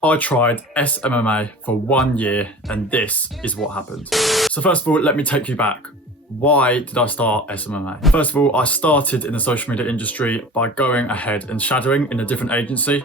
I tried SMMA for 1 year and this is what happened. So first of all, let me take you back. Why did I start SMMA? First of all, I started in the social media industry by going ahead and shadowing in a different agency.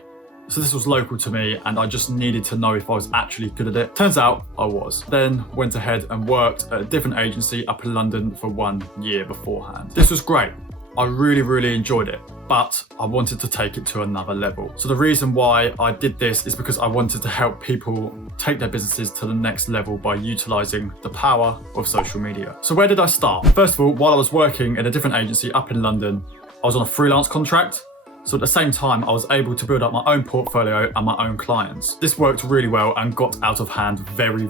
So this was local to me and I just needed to know if I was actually good at it. Turns out I was. Then went ahead and worked at a different agency up in London for 1 year beforehand. This was great. I really enjoyed it, but I wanted to take it to another level. So the reason why I did this is because I wanted to help people take their businesses to the next level by utilizing the power of social media. So where did I start? First of all, while I was working in a different agency up in London, I was on a freelance contract. So at the same time, I was able to build up my own portfolio and my own clients. This worked really well and got out of hand very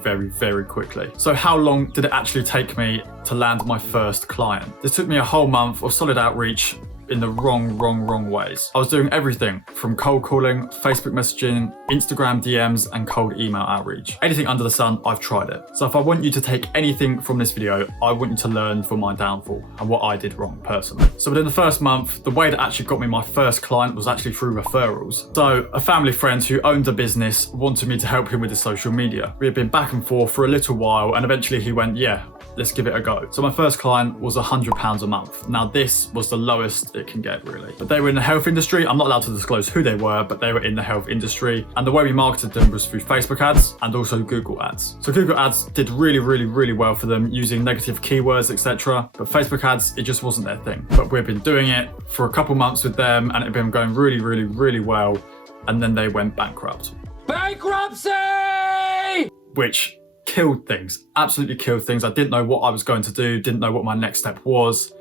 quickly. So how long did it actually take me to land my first client? This took me a whole month of solid outreach in the wrong ways. I was doing everything from cold calling, Facebook messaging, Instagram DMs, and cold email outreach. Anything under the sun, I've tried it. So if I want you to take anything from this video, I want you to learn from my downfall and what I did wrong personally. So within the first month, the way that actually got me my first client was actually through referrals. So a family friend who owned a business wanted me to help him with his social media. We had been back and forth for a little while and eventually he went, yeah, let's give it a go. So my first client was £100 a month. Now this was the lowest it can get really. But they were in the health industry. I'm not allowed to disclose who they were, but they were in the health industry. And the way we marketed them was through Facebook ads and also Google ads. So Google ads did really well for them using negative keywords, etc. But Facebook ads, it just wasn't their thing. But we've been doing it for a couple months with them and it had been going really well. And then they went bankrupt. Bankruptcy! Which killed things, absolutely killed things. I didn't know what I was going to do, didn't know what my next step was.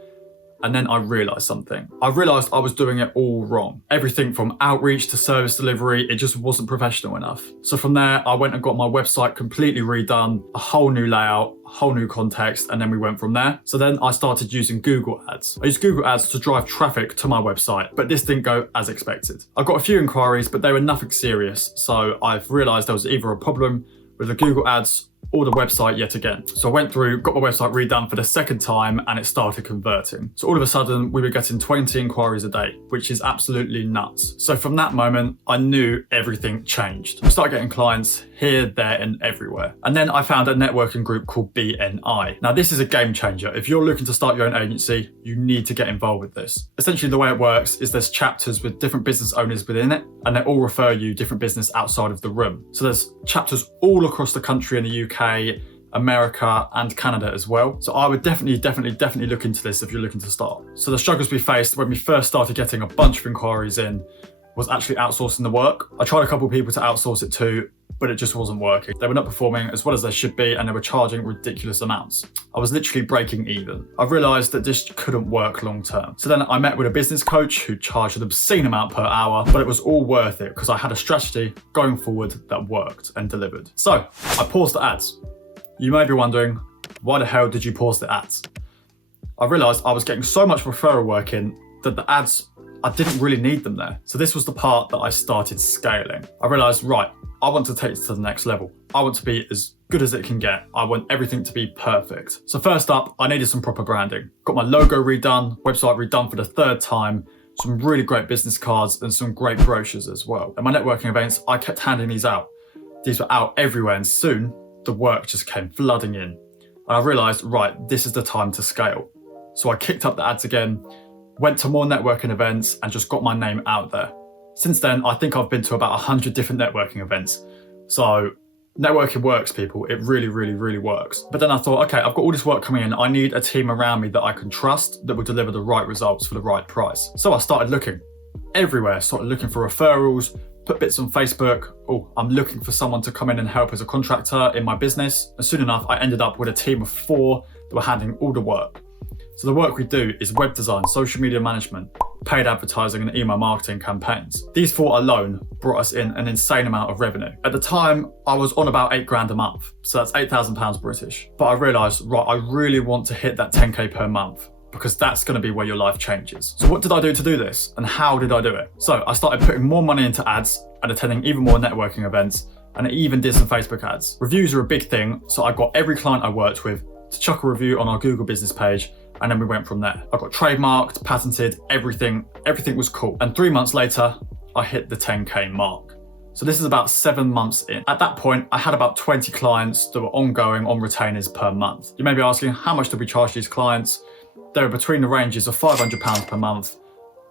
And then I realized something. I realized I was doing it all wrong. Everything from outreach to service delivery, it just wasn't professional enough. So from there, I went and got my website completely redone, a whole new layout, a whole new context, and then we went from there. So then I started using Google ads. I used Google ads to drive traffic to my website, but this didn't go as expected. I got a few inquiries, but they were nothing serious. So I've realized there was either a problem with the Google ads or the website yet again. So I went through, got my website redone for the second time and it started converting. So all of a sudden we were getting 20 inquiries a day, which is absolutely nuts. So from that moment, I knew everything changed. I started getting clients here, there, and everywhere. And then I found a networking group called BNI. Now this is a game changer. If you're looking to start your own agency, you need to get involved with this. Essentially the way it works is there's chapters with different business owners within it, and they all refer you different business outside of the room. So there's chapters all across the country in the UK, America and Canada as well. So I would definitely look into this if you're looking to start. So the struggles we faced when we first started getting a bunch of inquiries in was actually outsourcing the work. I tried a couple of people to outsource it to, but it just wasn't working. They were not performing as well as they should be and they were charging ridiculous amounts. I was literally breaking even. I realized that this couldn't work long term. So then I met with a business coach who charged an obscene amount per hour, but it was all worth it because I had a strategy going forward that worked and delivered. So I paused the ads. You may be wondering, why the hell did you pause the ads? I realized I was getting so much referral work in that the ads, I didn't really need them there. So this was the part that I started scaling. I realized, right, I want to take it to the next level. I want to be as good as it can get. I want everything to be perfect. So first up, I needed some proper branding. Got my logo redone, website redone for the third time, some really great business cards and some great brochures as well. At my networking events, I kept handing these out. These were out everywhere and soon the work just came flooding in. And I realized, right, this is the time to scale. So I kicked up the ads again, went to more networking events and just got my name out there. Since then, I think I've been to about 100 different networking events. So networking works, people. It really works. But then I thought, okay, I've got all this work coming in. I need a team around me that I can trust that will deliver the right results for the right price. So I started looking everywhere, started looking for referrals, put bits on Facebook. Oh, I'm looking for someone to come in and help as a contractor in my business. And soon enough, I ended up with a team of 4 that were handling all the work. So the work we do is web design, social media management, paid advertising and email marketing campaigns. These 4 alone brought us in an insane amount of revenue. At the time, I was on about 8 grand a month. So that's £8,000 British. But I realized, right, I really want to hit that 10K per month because that's going to be where your life changes. So what did I do to do this and how did I do it? So I started putting more money into ads and attending even more networking events, and I even did some Facebook ads. Reviews are a big thing, so I got every client I worked with to chuck a review on our Google business page, and then we went from there. I got trademarked, patented, everything was cool. And 3 months later, I hit the 10K mark. So this is about 7 months in. At that point, I had about 20 clients that were ongoing on retainers per month. You may be asking, how much did we charge these clients? They were between the ranges of £500 per month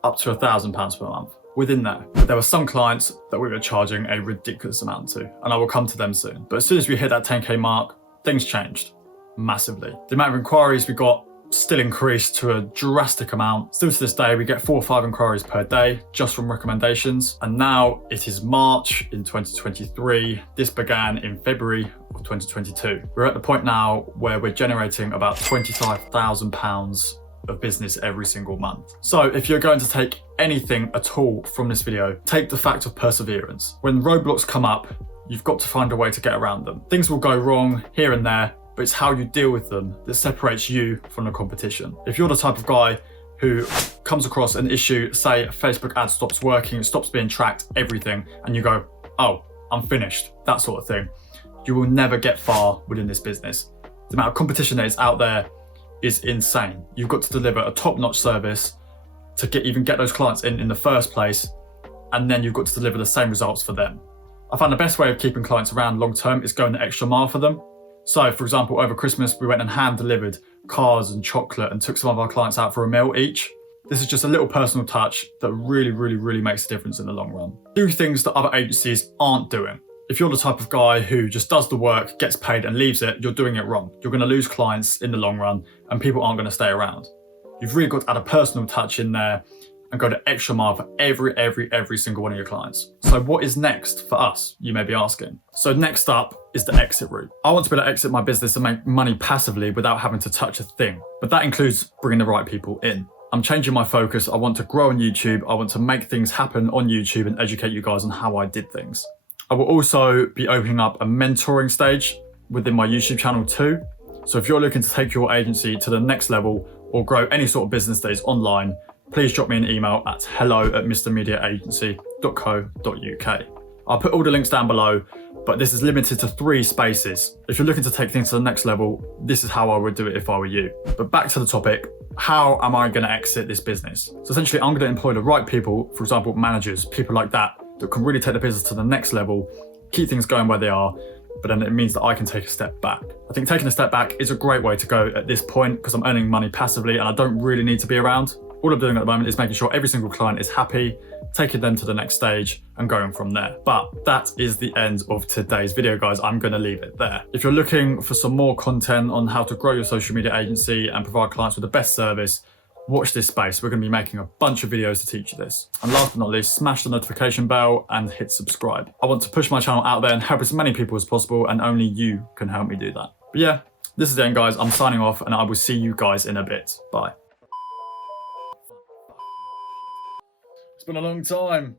up to £1,000 per month. Within there, but there were some clients that we were charging a ridiculous amount to, and I will come to them soon. But as soon as we hit that 10K mark, things changed massively. The amount of inquiries we got still increased to a drastic amount. Still to this day, we get 4 or 5 inquiries per day just from recommendations. And now it is March in 2023. This began in February of 2022. We're at the point now where we're generating about £25,000 of business every single month. So if you're going to take anything at all from this video, take the fact of perseverance. When roadblocks come up, you've got to find a way to get around them. Things will go wrong here and there, but it's how you deal with them that separates you from the competition. If you're the type of guy who comes across an issue, say a Facebook ad stops working, it stops being tracked, everything, and you go, oh, I'm finished, that sort of thing, you will never get far within this business. The amount of competition that is out there is insane. You've got to deliver a top-notch service to even get those clients in the first place, and then you've got to deliver the same results for them. I found the best way of keeping clients around long-term is going the extra mile for them. So, for example, over Christmas, we went and hand-delivered cars and chocolate and took some of our clients out for a meal each. This is just a little personal touch that really makes a difference in the long run. Do things that other agencies aren't doing. If you're the type of guy who just does the work, gets paid and leaves it, you're doing it wrong. You're going to lose clients in the long run and people aren't going to stay around. You've really got to add a personal touch in there and go the extra mile for every single one of your clients. So what is next for us, you may be asking? So next up is the exit route. I want to be able to exit my business and make money passively without having to touch a thing. But that includes bringing the right people in. I'm changing my focus. I want to grow on YouTube. I want to make things happen on YouTube and educate you guys on how I did things. I will also be opening up a mentoring stage within my YouTube channel too. So if you're looking to take your agency to the next level or grow any sort of business that is online, please drop me an email at hello@mrmediaagency.co.uk. I'll put all the links down below, but this is limited to 3 spaces. If you're looking to take things to the next level, this is how I would do it if I were you. But back to the topic, how am I going to exit this business? So essentially, I'm going to employ the right people, for example, managers, people like that can really take the business to the next level, keep things going where they are, but then it means that I can take a step back. I think taking a step back is a great way to go at this point because I'm earning money passively and I don't really need to be around. All I'm doing at the moment is making sure every single client is happy, taking them to the next stage and going from there. But that is the end of today's video, guys. I'm going to leave it there. If you're looking for some more content on how to grow your social media agency and provide clients with the best service, watch this space. We're going to be making a bunch of videos to teach you this. And last but not least, smash the notification bell and hit subscribe. I want to push my channel out there and help as many people as possible, and only you can help me do that. But yeah, this is the end, guys. I'm signing off and I will see you guys in a bit. Bye. It's been a long time.